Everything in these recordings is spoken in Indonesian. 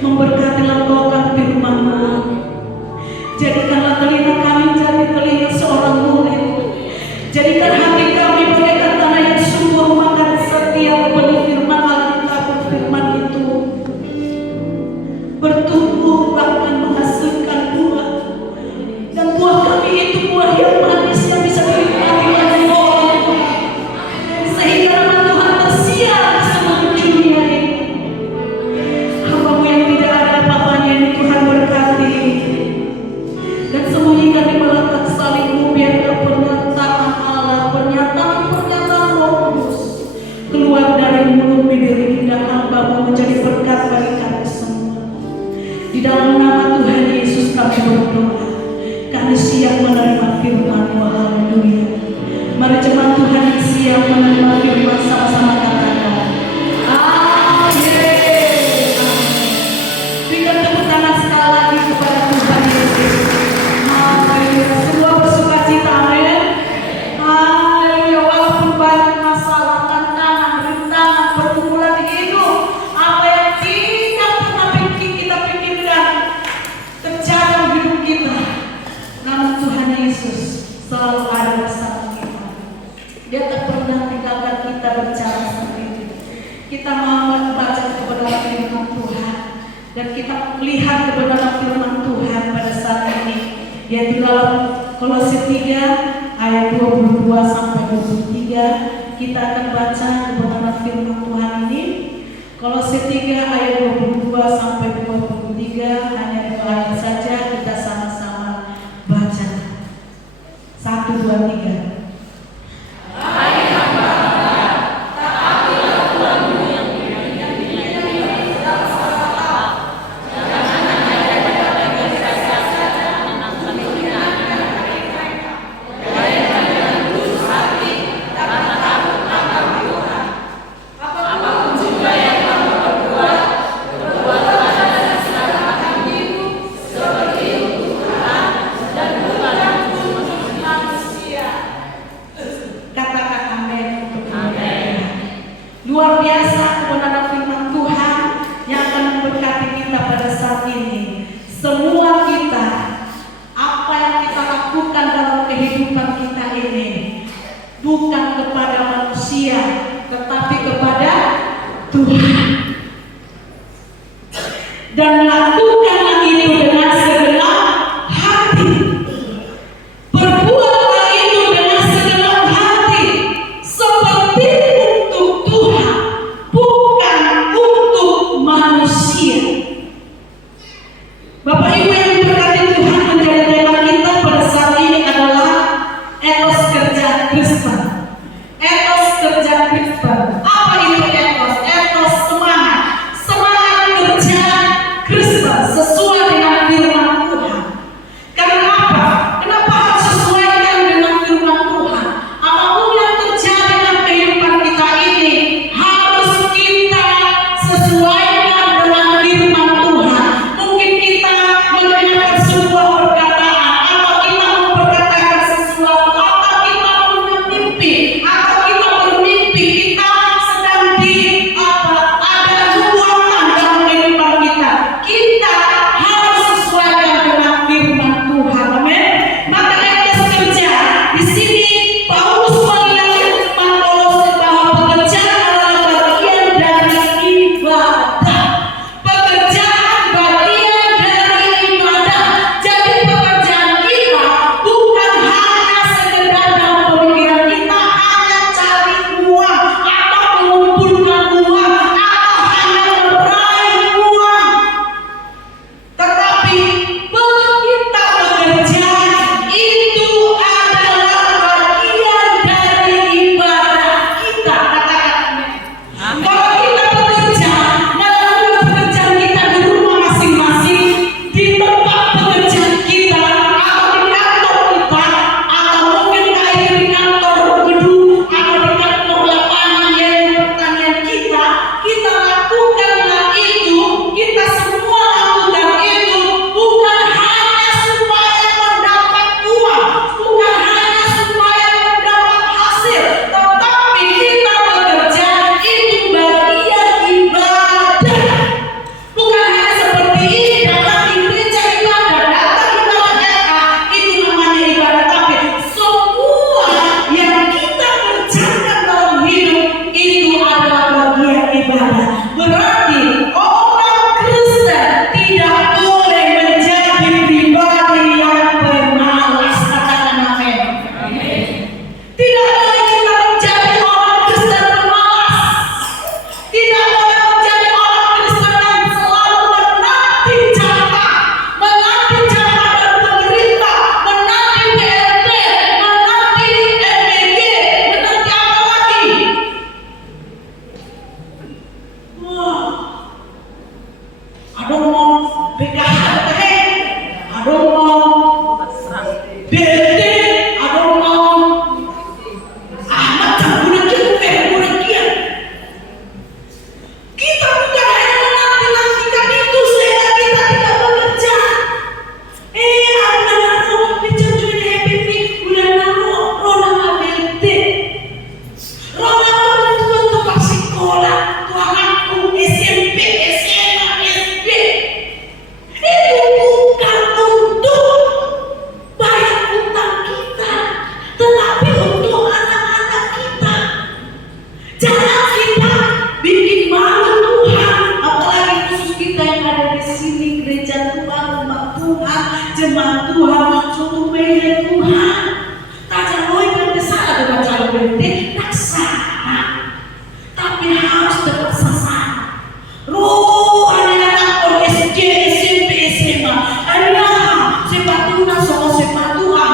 memberkati lembaukan firman-Mu. Jadikanlah telinga kami jadi telinga seorang murid. Jadikan hati kami bagaikan tanah yang subur makan setiap benih firman Alkitab firman itu bertumbuh bahkan menghasilkan buah, dan buah kami itu buah yang manis yang bisa dinikmati oleh orang, sehingga nama Tuhan tersiar di seluruh dunia ini. Hamba-Mu yang tidak ada apa-apanya ini Tuhan berkati dan sembunyikan di belakang salib-Mu, biarlah pernyataan Allah, pernyataan Roh Kudus keluar dari mulut bibir lidah hamba-Mu menjadi berkat bagi kami semua. Di dalam nama Tuhan Yesus kami berdoa. Kami siap menerima firman-Mu. Haleluya. Mari jemaat Tuhan yang siap menerima firman sama-sama katakan amin. Berikan tepuk tangan sekali lagi kepada Tuhan Yesus. Haleluya. Semua bersukacita, amin. Haleluya. Walaupun banyak masalah, tantangan, rintangan, pergumulan hidup, apa yang tidak pernah kita pikirkan terjadi hidup kita, namun Tuhan Yesus selalu ada bersama kita. Dia tak pernah tinggalkan kita berjalan sendiri. Kita mau membaca kebenaran firman Tuhan dan kita melihat kebenaran firman Tuhan pada saat ini, yaitu dalam Kolose 3 ayat 22 sampai 23. Kita akan baca kebenaran firman Tuhan ini. Kolose 3 ayat 22 sampai 23, hanya 2 ayat saja, kita sama-sama baca. 1, 2, 3. Luar biasa kebenaran firman Tuhan yang akan memberkati kita pada saat ini. Semua kita, apa yang kita lakukan dalam kehidupan kita ini bukan kepada manusia, tetapi kepada Tuhan. Dan lakukanlah itu dengan segenap hati. Perbuatlah itu dengan segenap hati, seperti untuk Tuhan, bukan untuk manusia. Bapak Ibu yang diberkati Tuhan, menjadi tema kita pada saat ini adalah etos kerja Kristen. Etos kerja Kristen. Apa itu etos? Etos semangat. Semangat kerja Kristen. I don't want PKH, I don't want BLT, I don't want macam budak-budak. Kita bukan hanya menanti-nantikan itu sehingga kita tidak bekerja. Anak-anak bicara juga happy meal, bulan lalu Rona BLT, Rona bantuan tempat sekolah, Tuhan aku SMP, SMA, SD. Itu bukan untuk bayar utang kita, tetapi untuk anak-anak kita. Jangan kita bikin malu Tuhan, apalagi khusus kita yang ada di sini, gereja Tuhan, umat Tuhan, jemaat Tuhan, suatu media Tuhan. Tak jauh yang salah dengan cara berhenti, tak salah, tapi harus tepat sasaran. Roh anak-anak on SD, SMP, SMA, anak sepatuna sama sepatuha,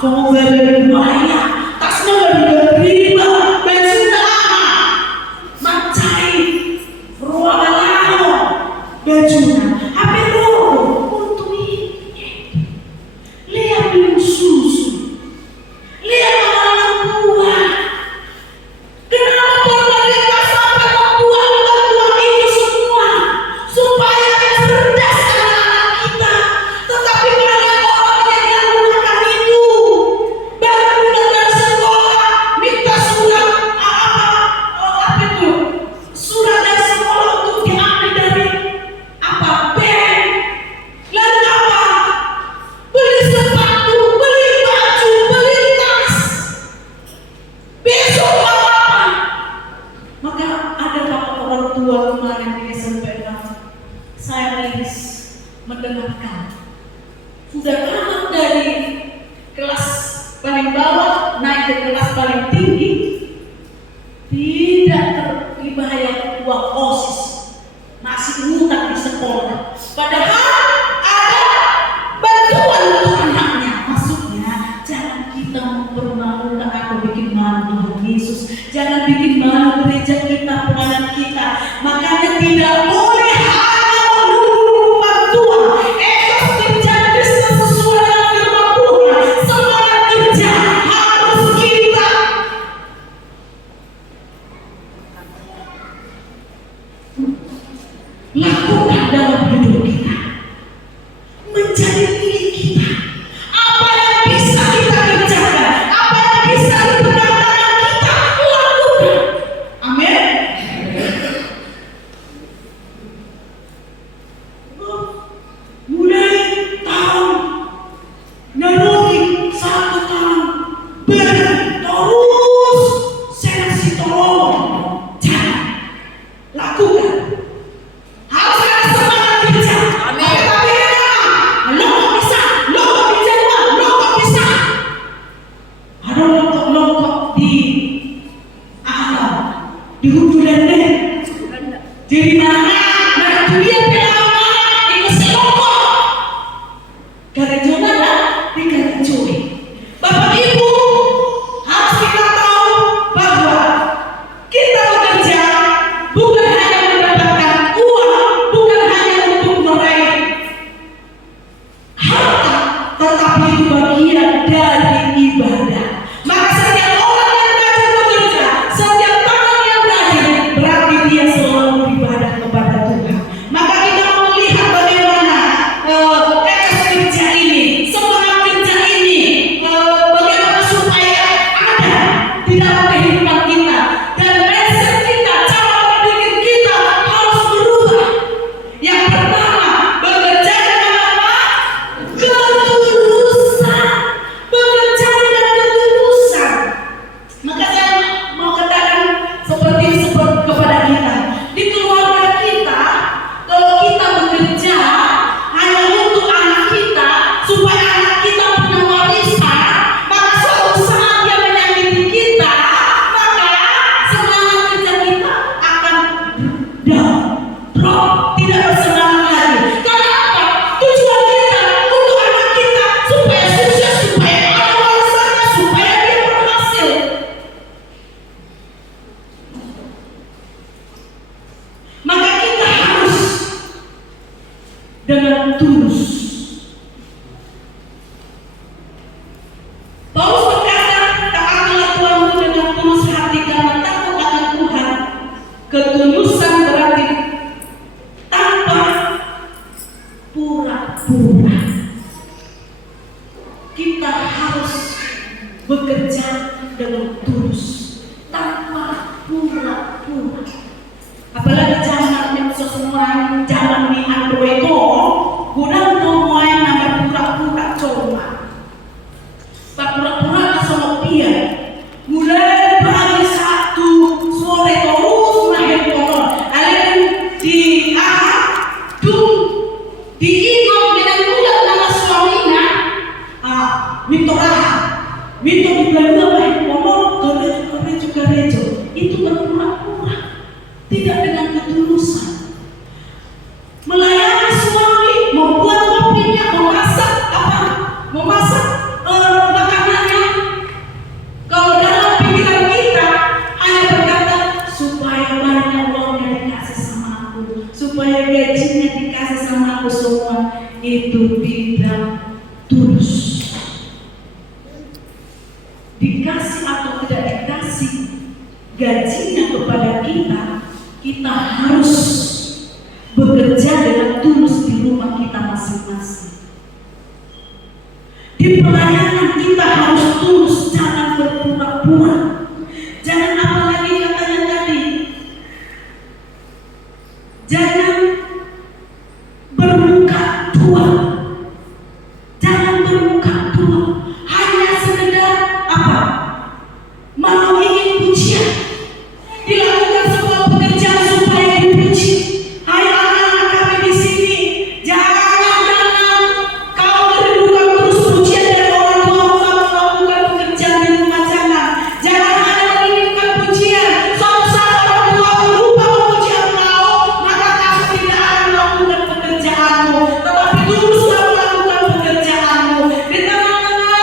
sama berbahaya, tak semua berima, bersudah macai, roh alam, berjuna, apa roh untuk ini? Lihat minum susu, lihat anak buah. Kenapa pemerintah sampai membuat bantuan itu semua supaya cerdas anak-anak kita, tetapi banyak orang yang melakukan itu baru dari sekolah minta surat apa itu surat dari sekolah untuk diambil dari bank, lalu beli sepatu, beli baju, beli tas, besok apa? Maka ada beberapa orang tua kemarin di SMP 6, saya miris mendengarkan sudah tamat dari kelas paling bawah naik ke kelas paling tinggi, tidak terbayar uang OSIS, masih ngutang di sekolah, padahal ada bantuan untuk anaknya. Maksudnya jangan kita mempermalukan atau bikin malu Tuhan Yesus, jangan bikin malu gereja kita, pelayanan kita. Makanya tidak boleh hanya menunggu bantuan. Etos kerja bisnis sesuai dengan firman Tuhan. Semangat kerja harus kita lakukan dalam dengan tulus. Paulus berkata, taatlah Tuhanmu dengan tulus hati karena takut akan Tuhan. Ketulusan berarti tanpa pura-pura. Kita harus bekerja dengan tulus, tanpa pura-pura. Apalagi zaman medsos mulai zaman di Android itu, guna mulai nama pura-pura coba. Pak pura-pura kesonopian. Mulai pagi Sabtu sore terus main konon. Ada di diimam dengan mudah nama suaminya. Minto raha, minto dibelah main konon, gerejo. Itu berpura-pura, tidak dengan ketulusan. Melayani suami, membuat kopinya, memasak makanannya. Kalau dalam pikiran kita hanya berkata supaya banyak uangnya dikasih sama aku, supaya gajinya dikasih sama aku, semua itu tidak tulus. Dikasih atau tidak dikasih gajinya kepada kita, kita harus bekerja dengan tulus di rumah kita masing-masing. Di pelayanan kita harus tulus, jangan berpura-pura. Jangan apalagi katanya tadi, jangan bermuka dua. Jangan bermuka dua. Hanya sekedar apa? Mau ingin pujian, dilakukan sebuah pekerjaan supaya dipuji. Hai anak-anak kami di sini, jangan kau merindukan terus pujian dari orang tua kamu melakukan pekerjaan di rumah sana. Jangan hanya menginginkan pujian. Suatu saat orang tua lupa memuji engkau, maka kamu tidak akan melakukan pekerjaanmu. Tetapi teruslah melakukan pekerjaanmu di tengah-tengah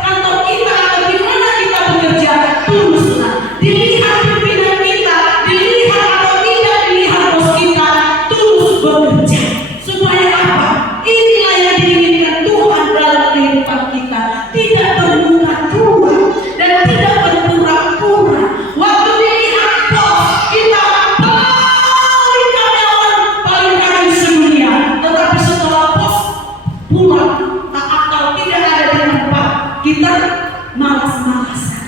kantor kita atau di mana kita bekerja. Tuluslah, dilihat pimpinan kita, dilihat atau tidak dilihat bos kita, tulus bekerja. Supaya apa? Inilah yang diinginkan Tuhan dalam kehidupan kita. Tidak bermuka dua dan tidak berpura-pura. Waktu dilihat bos kita paling karyawan paling kaya sedunia, tetapi setelah bos pulang atau tidak ada di tempat, kita malas-malasan.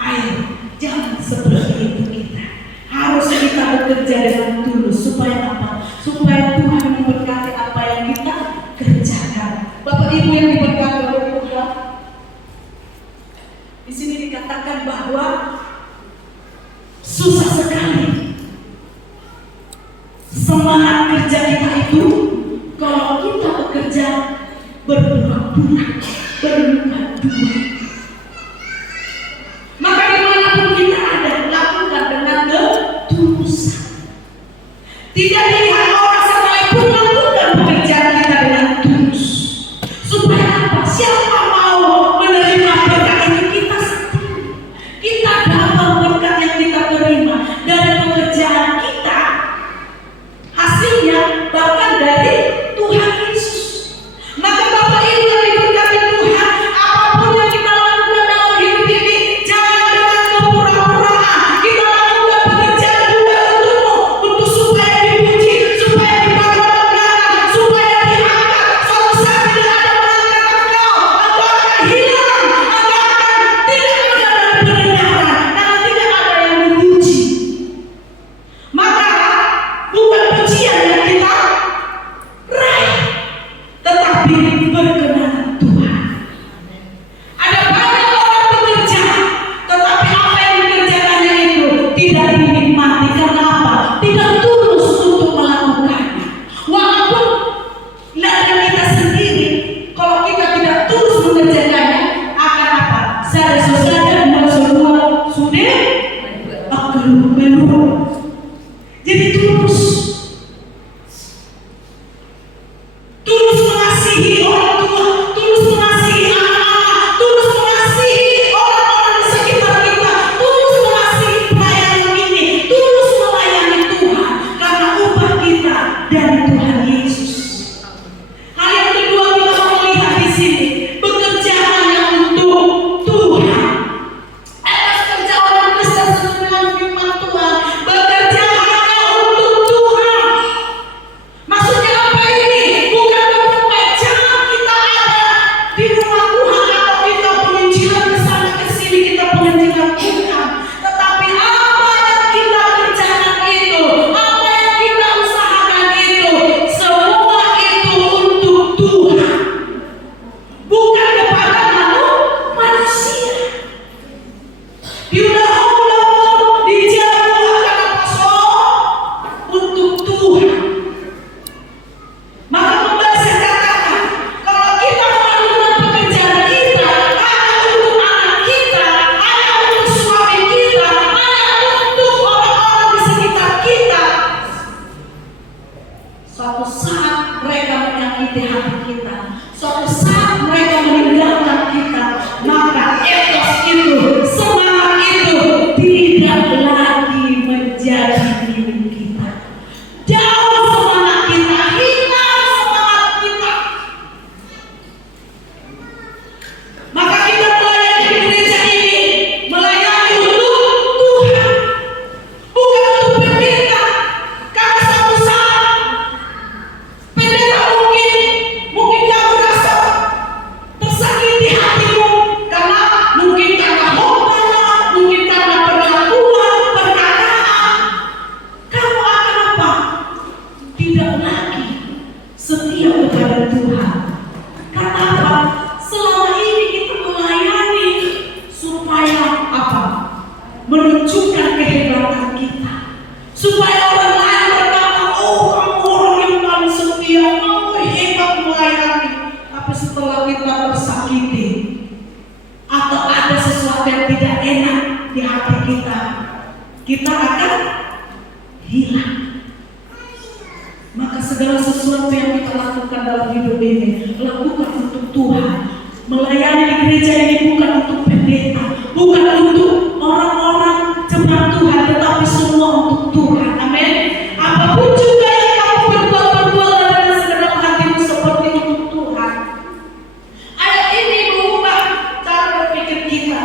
Ayo, jangan seperti itu kita. Harus kita bekerja dengan tulus. Supaya apa? Supaya Tuhan memberkati apa yang kita kerjakan. Bapak Ibu yang diberkati oleh Tuhan, di sini dikatakan bahwa susah sekali semangat kerja kita itu kalau kita bekerja berpura-pura, bermuka dua. Maka dimanapun kita ada, lakukan dengan ketulusan. Tidak dilihat orang sekalipun, lakukan pekerjaan kita dengan tulus. Supaya apa? Siapa mau menerima berkat ini? Kita sendiri. Kita dapat berkat yang kita terima dari pekerjaan kita. Hasilnya bahkan dari Tuhan Yesus. Maka Bapak Ibu yang diberkati Tuhan, apapun yang kita Suatu saat mereka menyakiti hati kita, suatu saat mereka meninggalkan kita, maka etos itu, semangat itu tidak lagi menjadi milik kita. Jauh semangat kita, hilang semangat kita. Maka kita melayani di gereja ini, melayani untuk Tuhan, bukan untuk pendeta. Karena suatu saat pendeta mungkin kamu rasa tersakiti hatimu karena mungkin karena hobinya, mungkin karena perlakuan, perkataan. Kamu akan apa? Tidak lagi setia kepada Tuhan. Karena apa? Selama ini kita melayani supaya apa? Menunjukkan kehebatan kita, supaya orang lain berkata, oh kamu orang yang paling setia, kamu hebat melayani. Tapi setelah kita tersakiti atau ada sesuatu yang tidak enak di hati kita, kita akan hilang. Maka segala sesuatu yang kita lakukan dalam hidup ini, lakukan untuk Tuhan. Melayani di gereja ini bukan untuk pendeta, bukan untuk orang-orang jemaat Tuhan, tetapi semua untuk Tuhan. Amin. Apapun juga yang kamu berbuat dengan segenap hatimu seperti untuk Tuhan. Ayat ini mengubah cara berpikir kita.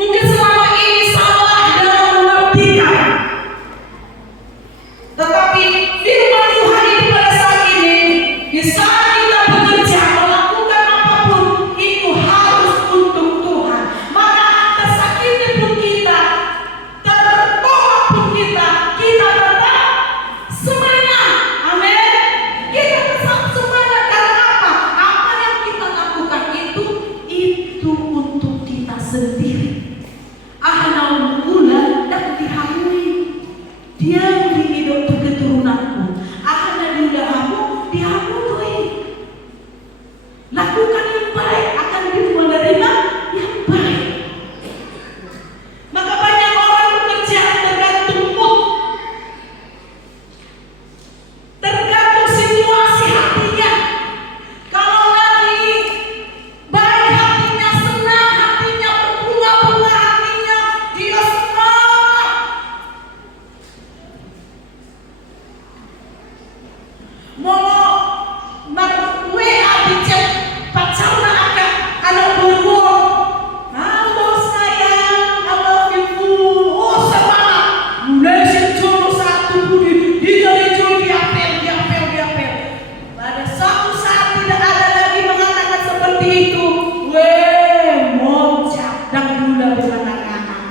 Mungkin selama ini salah dalam mengartikan, tetapi firman Tuhan ini pada saat ini, di saat kita bekerja melakukan apapun itu harus untuk Tuhan. Maka tersakiti pun kita, tertolak pun kita tetap semangat. Amin. Kita tetap semangat karena apa? Apa yang kita lakukan itu untuk kita sendiri. Ahnaul mula dan dihamui. Dia hidup keturunanku. Ahna diudahamu dihamui. Lakukan yang baik akan menerima yang baik. Maka banyak orang bekerja tergantung mood, tergantung situasi hatinya. Kalau lagi baik hatinya, senang hatinya, berbunga-bunga hatinya, dia semangat. Mau nak WA di chat pacarnya anak beruang. Halo sayang, I love you. Oh semangat. Mulai jodoh satu budi, dijodoh diapel. Pada suatu saat tidak ada lagi mengatakan seperti itu. Weh, moncak dan gula dengan anak-anak.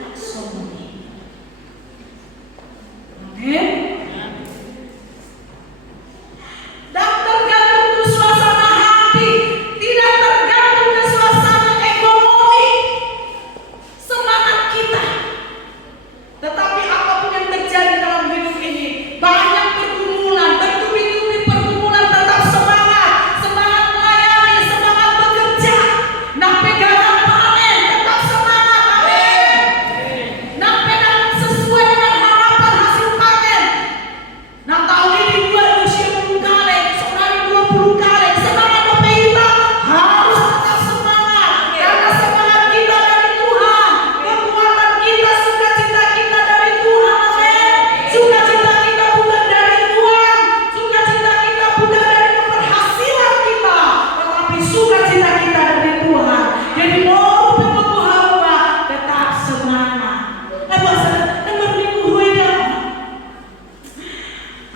Tak sombong. Amin. Dan tergantung ke suasana hati, tidak tergantung ke suasana ekonomi, semangat kita. Tetapi apapun yang terjadi dalam hidup ini, banyak pergumulan, bertubi-tubi pergumulan, tetap semangat melayani, semangat bekerja. Nah pegangan panen, tetap semangat. Amin. Nah pegangan sesuai dengan harapan hasil panen. Nah tahun ini 20 kali, sebenarnya 20 kali semangat pemerintah harus tetap semangat. Karena semangat kita dari Tuhan, kekuatan kita, sukacita kita dari Tuhan. Amin. Sukacita kita bukan dari uang, sukacita kita bukan dari keberhasilan kita, tetapi sukacita kita dari Tuhan. Jadi mau betul hamba tetap semangat. Bahasa dengar minggu huida.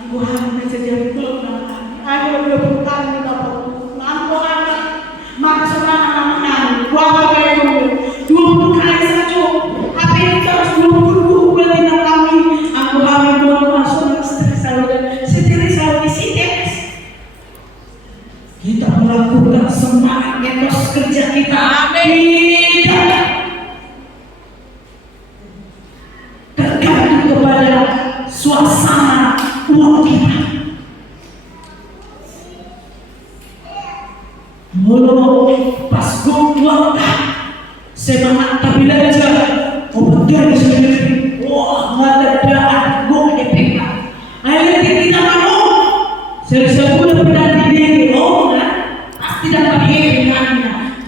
Aku hanya sejauh itu aku udah berkali dapat aku anak maksud anak-anak gua kayak dulu 20 kali saja tapi itu harus 20 bulan kami aku hamil belum masuk setiri selalu di CTS. Kita melakukan semangat etos kerja kita. Tidak tergantung kepada suasana uang kita. Mulu pas gua semangat tapi aja obat dari sendiri. Wah, nggak ada gua ada PK. Ayo kita mau Sesudah berarti diri, oh enggak, pasti dapat hebatnya.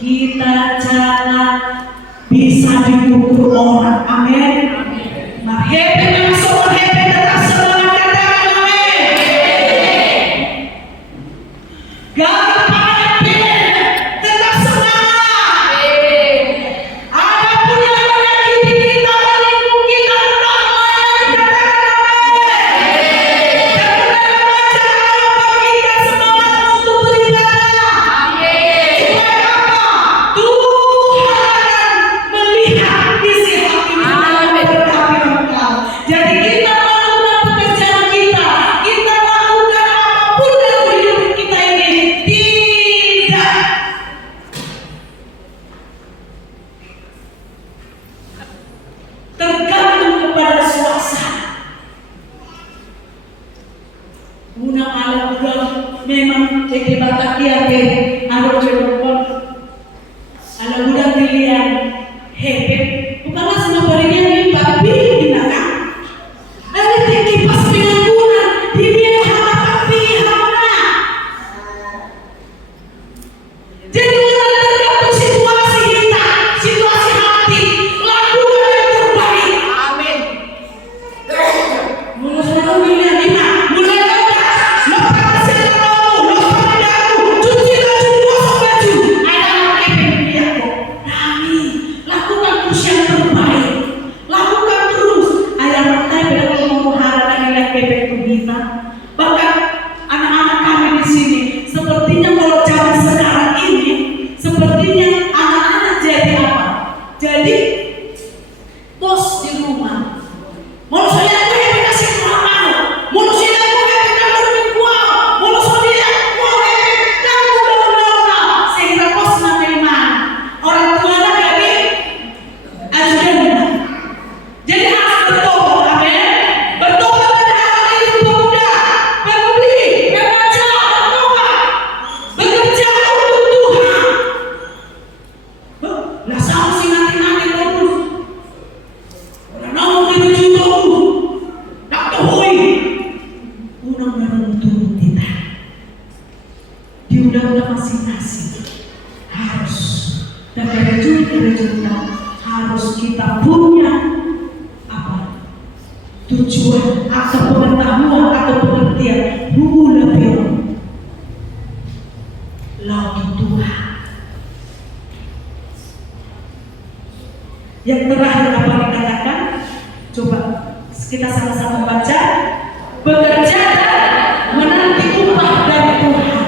Kita jangan bisa diukur orang, amin. Nah, happy masuk happy tetap semangat katakan amin. Gak happy tetap semangat. Adapun yang menyakiti kita, menipu kita, tetap melayani katakan amin. Dan benar-benar ayo bangkitkan semangat untuk beribadah. Supaya apa? Tuhan akan melihat isi hati kita dan berkati engkau. Jadi kita melakukan pekerjaan kita lakukan apapun dalam hidup kita ini tidak tergantung kepada suasana. Guna alam udah memang jadi bakat dia harus berpon. Alam udah pilihan hebat. Bukanlah semua barinya ini tapi tindakan. Ada tinggi pas pengampunan dia hadapan pihaknya. Jadi orang tergantung situasi kita, situasi hati, lakukan yang terbaik. Amin. Mulai miliar lima, mulai lepas sekolah, lepas dagu, cuci baju, gosok baju. Ada orang yang pilihanku. Nami, lakukan terus yang terbaik, lakukan terus. Ayah matai berapa menguharapkan nilai bebek kita. Bahkan anak-anak kami di sini, sepertinya kalau zaman sekarang ini, sepertinya anak-anak jadi apa? Jadi bos di rumah. Mau saya aku yang kasih kamu, mau saya aku yang kamu kuah, mau saya aku yang kamu udah sehingga bos menerima orang tua lagi ajudan. Jadi harus bertobat, amin. Bertobat pada hal itu pemuda, pemudi, remaja, bertobat, bekerja untuk Tuhan. Lah sama si nanti terus. Orang mau itu juga tak tahu. Undang-undang turun kita. Di undang-undang masing-masing harus dan kerajaan harus kita punya apa? Tujuan atau pengetahuan atau pengertian hulu lebih laut Tuhan. Yang terakhir apa dikatakan? Coba kita sama-sama baca. Bekerja dan menanti upah dari Tuhan.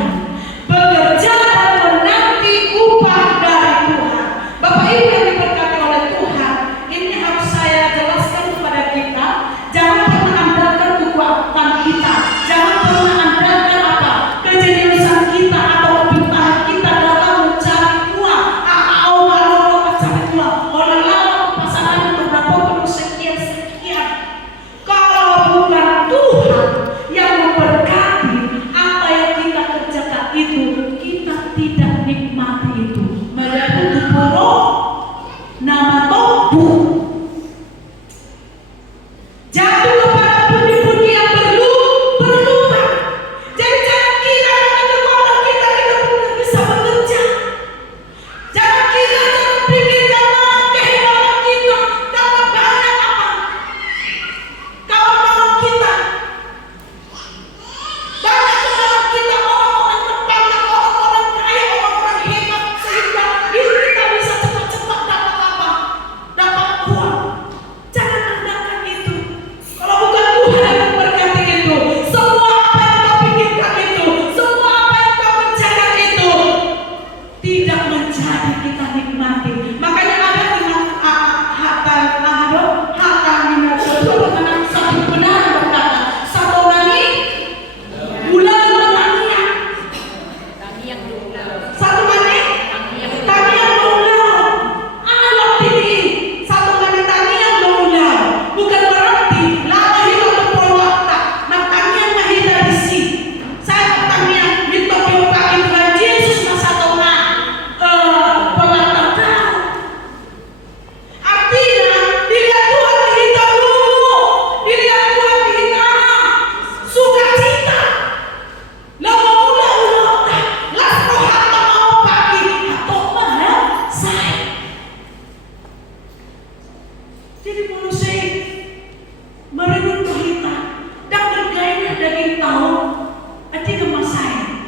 Bekerja dan menanti upah dari Tuhan. Bapak Ibu yang diberkati oleh Tuhan, ini harus saya jelaskan kepada kita. Jangan pernah andalkan kekuatan kita. Jangan pernah andalkan apa? Kejeniusan kita atau kepintaran kita dalam mencari uang. Mencari uang. Orang lama pasar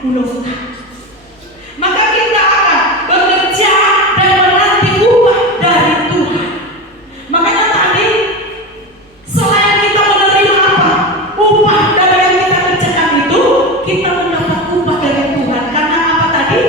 ulungkan. Maka kita akan bekerja dan menanti upah dari Tuhan. Makanya tadi selain kita menerima apa? Upah dari yang kita kerjakan itu, kita mendapat upah dari Tuhan. Karena apa tadi?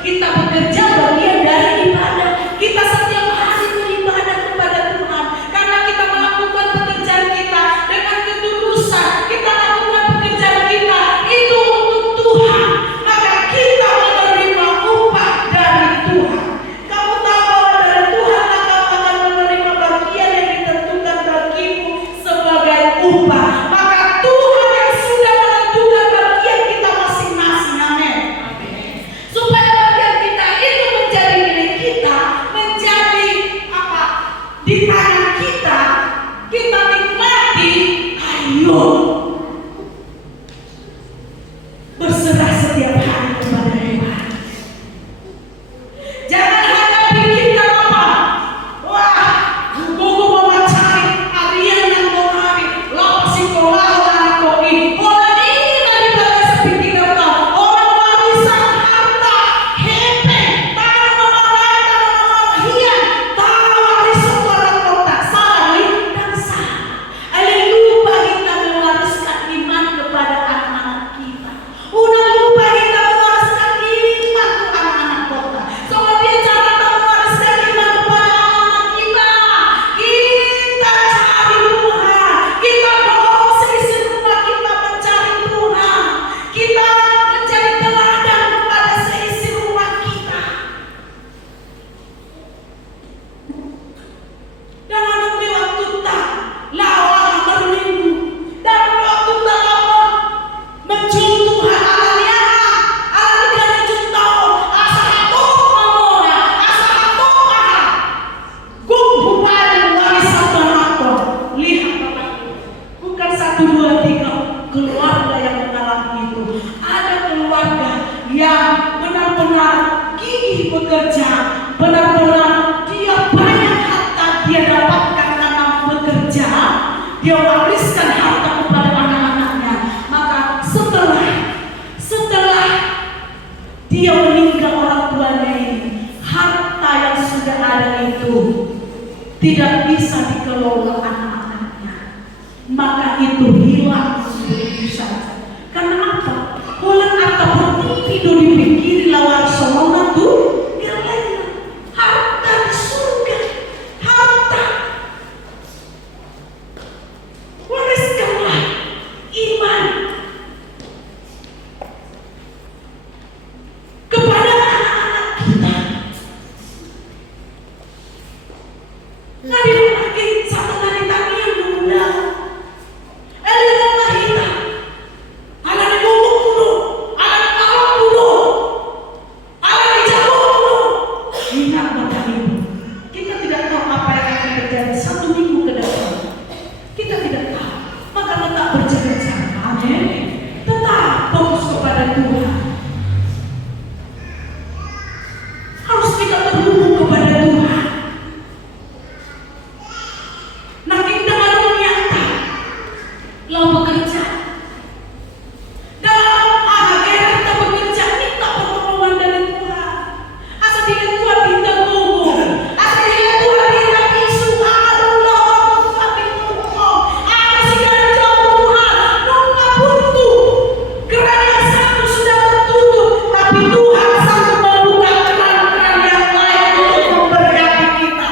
Kita bekerja bagian dari ibadah. Kita setiap hari beribadah kepada Tuhan. Karena kita melakukan pekerjaan kita dengan ketulusan. Kita lakukan pekerjaan kita itu untuk Tuhan. Maka kita menerima upah dari Tuhan. Kamu tahu bahwa dari Tuhan kamu akan menerima bagian yang ditentukan bagimu sebagai upah. Maka Tuhan yang sudah menentukan bagian kita masing-masing. Amin. Supaya bagian kita itu menjadi milik kita, menjadi apa? Di tangan kita, kita nikmati. Ayo berserah setiap hari kepada Tuhan. Jangan hanya pikirkan apa? Wah, gugu mau mencari harian yang mau hari, lalu sekolah orang kau ini. Orang ini tadi pada sepikiran kau. Orang warisan harta, hepeng, tanah memaratan, hian, tanah warisan orang kota. Salah dan salah. Lupa kita mewariskan iman kepada anak-anak kita. Udah lupa kita mewariskan iman ke anak-anak kota. Soalnya dia cara mewariskan iman kepada anak-anak kita. Kita cari Tuhan. Kita dorong seisi rumah kita mencari Tuhan. Kita menjadi teladan kepada seisi rumah kita. Dan waktu tak lawan berminggu. Dan waktu tak lawan mencium Tuhan alanya. Alanya mencium tahu. Asa aku mamona. Asa aku mahal. Gumbu paling warisan berlaku. Lihat Bapakku. Bukan 1, 2, 3 keluarga yang mengalami itu. Ada keluarga yang benar-benar gigih bekerja. Benar-benar dia banyak harta dia dapatkan karena bekerja. Dia wariskan harta kepada anak-anaknya. Maka setelah dia meninggal orang tuanya ini, harta yang sudah ada itu tidak bisa dikelola anak-anaknya. Maka itu hilang begitu saja. Karena apa? Bulan apa bertidur dipikiri lawan somona tuh dia lain. Harta di surga, harta. Wariskanlah iman kepada anak-anak kita. Nadi lagi satu nadi tani yang muda. Rumah kita. Ada di bubuk dulu, ada di bawah dulu, ada di jauh dulu. Ingat Bapak Ibu, kita tidak tahu apa yang akan terjadi 1 minggu ke depan. Kita tidak tahu. Maka tetap berjaga-jaga. Amin. Tetap fokus kepada Tuhan. Harus kita terhubung kepada Tuhan. Nah kita baru nyata lo bekerja. Dalam akhir kita bekerja, minta pertolongan dari Tuhan. Asal tidak Tuhan tidak gugur. Asal tidak Tuhan tidak isu. Allah tapi ngomong. Ada segala jauh Tuhan. Nunggu buntu. Keran yang satu sudah tertutup. Tapi Tuhan sanggup membuka keran-keran yang lain untuk memberkati kita.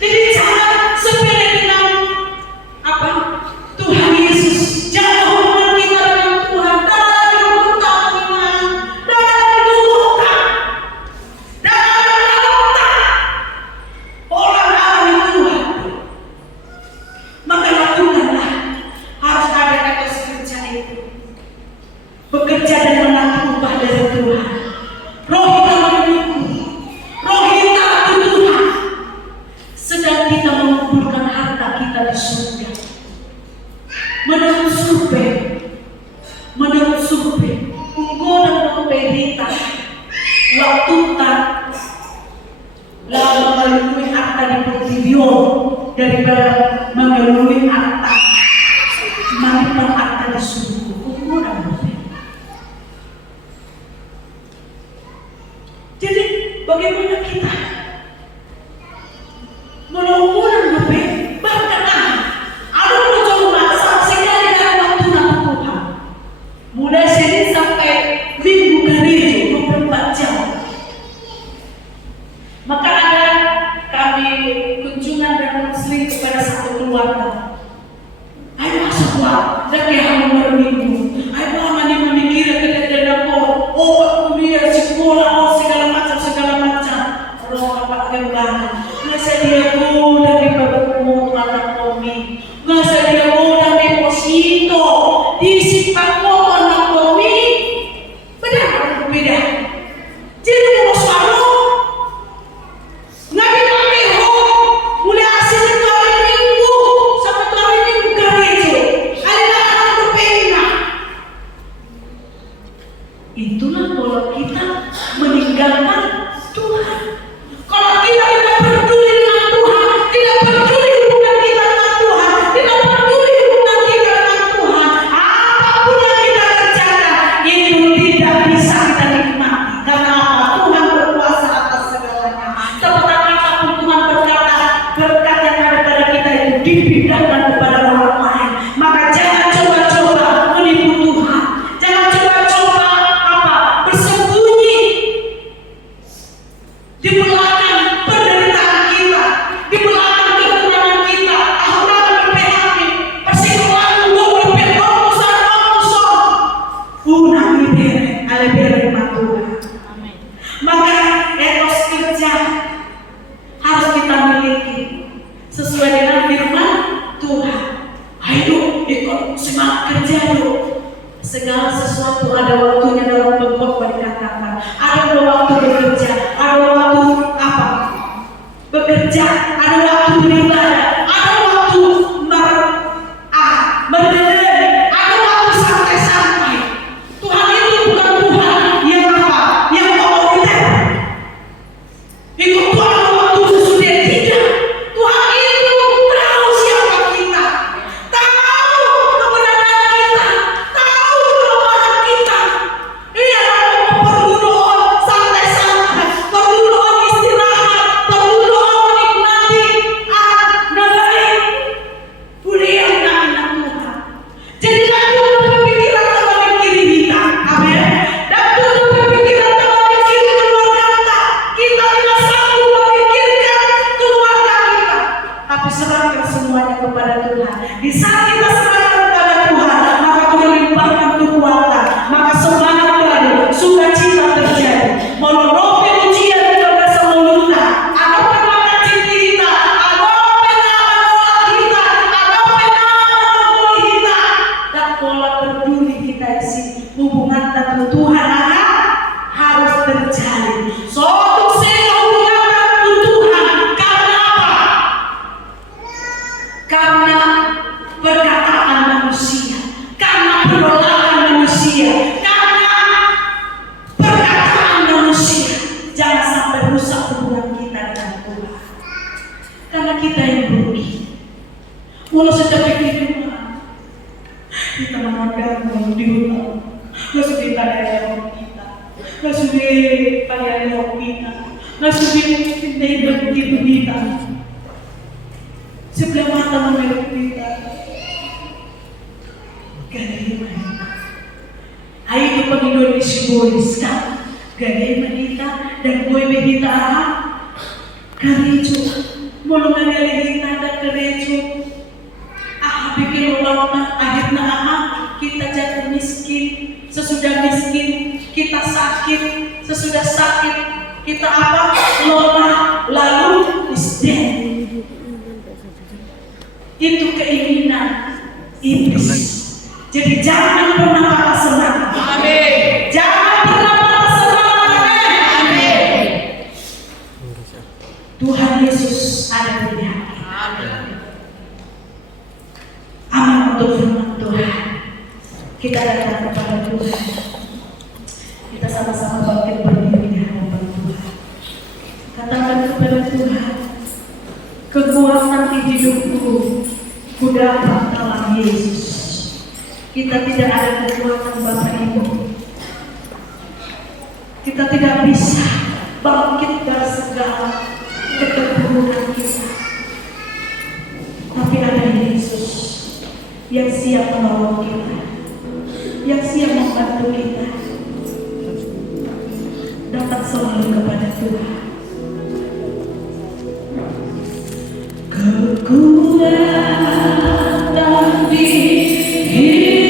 Jadi jangan sepele dengan apa? Tuhan Yesus. Jaga hubungan kita dengan Tuhan. Dalam dibuka iman. Dalam dibuka. Dalam dibuka. Orang ahli Tuhan. Maka lakukanlah. Harus ada etos kerja itu. Bekerja dan menanti upah dari Tuhan. Roh kita menunggu. Roh kita itu Tuhan. Sedang kita mengumpulkan harta kita di surga. Menurut survei, unggu dan pemberitaan waktu tak lalu melalui harta di portfolio daripada melalui harta. Mari harta di surga. Unggu dan pemberitaan. ke hambar minggu. Ay mama ni memikir kedadaan aku. Oh kuliah sekolah oh segala macam. Orang apa kembang. Ngasa dia muda di babakmu anak kami. Ngasa dia muda di posito. Di sifatmu anak kami. Beda. Jadi mau suara. Nabi kami mulai asing hari minggu sampai hari minggu gereja. Ada anak berpena. Itulah kalau kita meninggalkan Tuhan. Kalau kita tidak peduli dengan Tuhan, tidak peduli hubungan kita dengan Tuhan, tidak peduli hubungan kita dengan Tuhan, apapun yang kita kerjakan itu tidak bisa kita nikmati. Karena apa? Tuhan berkuasa atas segalanya. Sebentar apapun Tuhan berkata, berkat yang ada pada kita itu dipindahkan kepada orang lain. Maka jangan coba-coba menipu Tuhan. Jangan coba-coba bersembunyi di belakang penderitaan kita, di belakang kekurangan kita. Ahura berPHP, persikolahan gua berPHP, unang ibere, alebere Tuhan. Maka etos kerja harus kita miliki sesuai dengan firman Tuhan. Ayo ikut semangat kerja yuk. Segala sesuatu ada waktunya dalam pengkhotbah dikatakan. Ada waktu bekerja, ada waktu apa? Bekerja, ada waktu beribadah, ada waktu berdiri, ada waktu santai-santai. Tuhan itu bukan Tuhan yang apa? Yang otoriter. Itu Tuhan waktu sesudah tidak. Tuhan itu tahu siapa kita, tahu kebenaran kita, tahu kelemahan kita. Iya, perlu doa santai-santai, perlu doa istirahat, perlu doa menikmati negara budaya dengan Tuhan. Jadilah dulu berpikiran tanpa mikir kita, amin. Dan dulu berpikiran tanpa mikir keluarga kita. Kita tidak sanggup memikirkan keluarga kita, tapi serahkan semuanya kepada Tuhan. Di saat kita serahkan kepada Tuhan, maka Tuhan limpahkan kekuatan, maka semangat baru, sukacita terjadi. Menolong ujian tidak berasa melunak. Ada penolakan kita, ada penolakan kita, ada penolakan kita, dan pola peduli kita isi hubungan dengan Tuhan harus terjalin. Suatu hubungan dengan Tuhan karena apa? Karena perkataan manusia, karena penolakan manusia, karena perkataan manusia. Jangan sampai rusak hubungan kita dengan Tuhan. Karena kita yang rugi. Walau sejak pikir kita memandang di hutan, nggak sudah tanya kita, nggak sudah tanya kita, nggak sudah cintai berhenti kita. Sebelah mata menurut kita, gadai manita. Ayo kita pengidol simbolis kan, gadai manita dan gue behita karejo, mulungan kita dan karejo. Bikin ulama akhirnya kita jatuh miskin, sesudah miskin kita sakit, sesudah sakit kita apa? Lemah, lalu is dead. Itu keinginan iblis. Jadi jangan pernah patah semangat. Amin. Jangan pernah patah semangat. Amin. Tuhan Yesus ada di hati. Amin. Amin untuk firman Tuhan. Kita datang kepada Tuhan. Kita sama-sama bangkit berdiri di hadapan Tuhan. Katakan kepada Tuhan, kekuatan di hidupku ku dapat dalam Yesus. Kita tidak ada kekuatan Bapak Ibu. Kita tidak bisa bangkit dari segala keterpurukan kita. Tapi ada Yesus yang siap menolong kita, yang siap membantu kita. Datang selalu kepada Tuhan. Kekuatan di hidup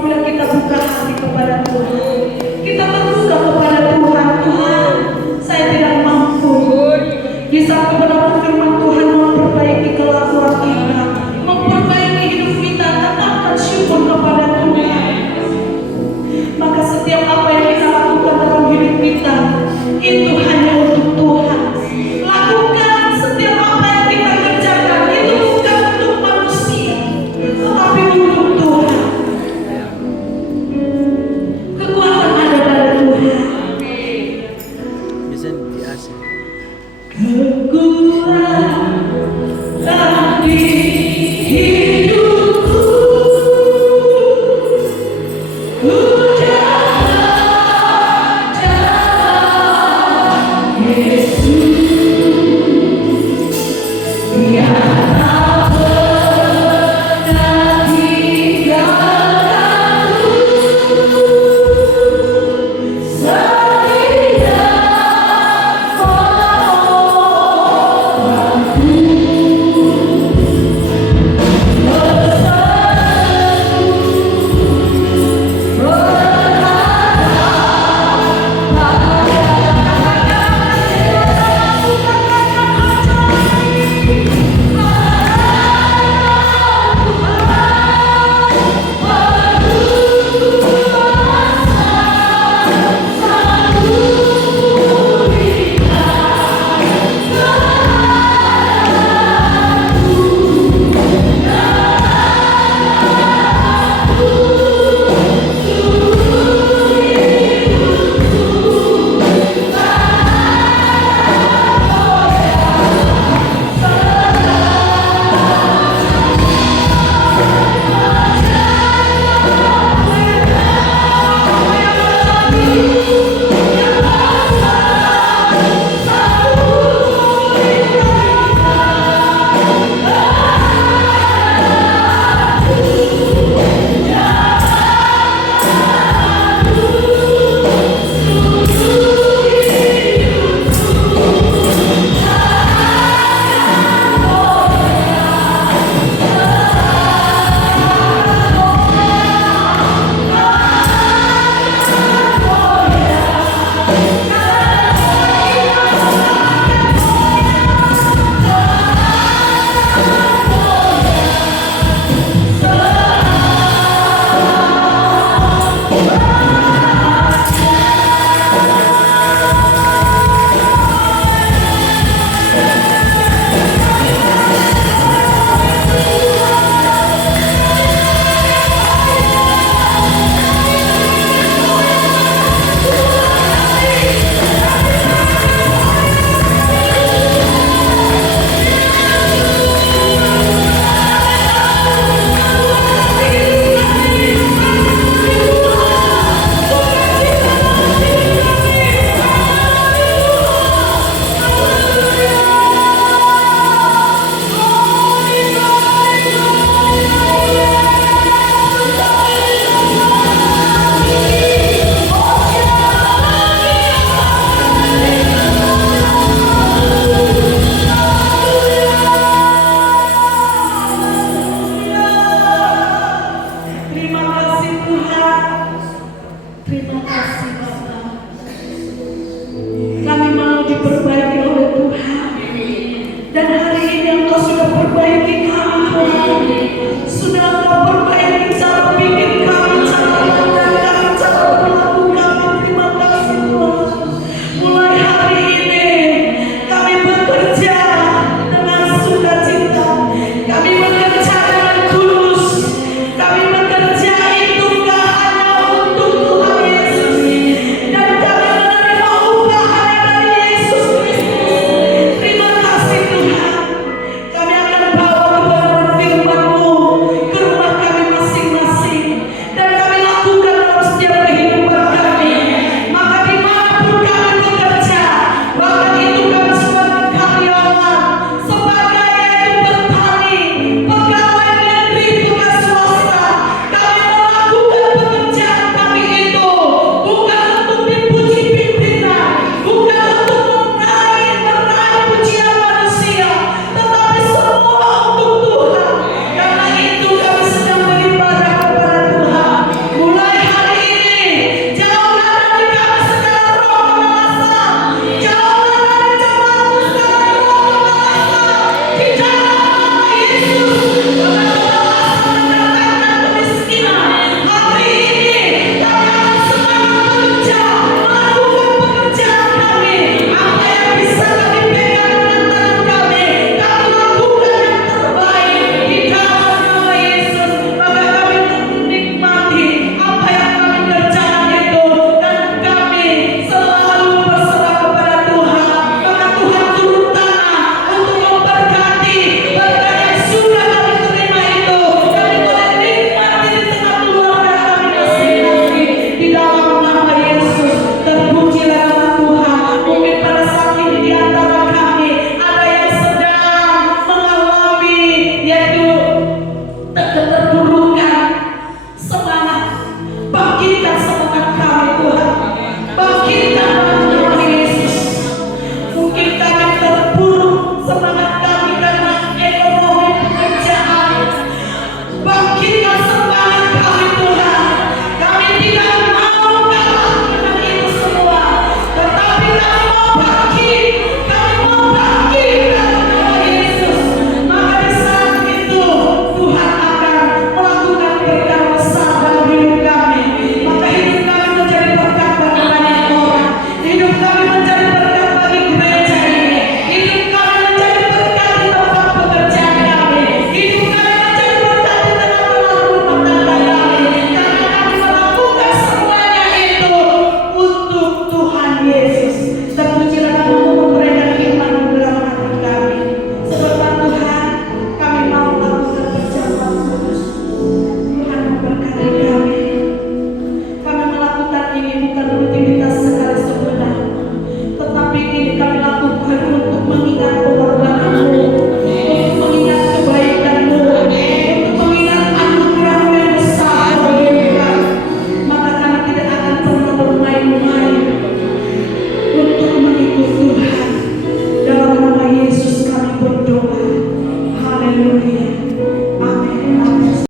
apabila kita buka hati kepada Tuhan, kita terbuka kepada Tuhan. Tuhan, saya tidak mampu. Di saat kebenaran firman Tuhan memperbaiki kelakuan kita, memperbaiki hidup kita, katakan syukur kepada Tuhan. Maka setiap apa yang kita lakukan dalam hidup kita, itu hanya untuk Tuhan. Lakukan setiap apa yang kita kerjakan, itu bukan untuk manusia, tetapi untuk Tuhan. Kekuatan ada pada Tuhan. Bisa di AC. Kekuatan di hidupku, terima kasih Tuhan. Terima kasih.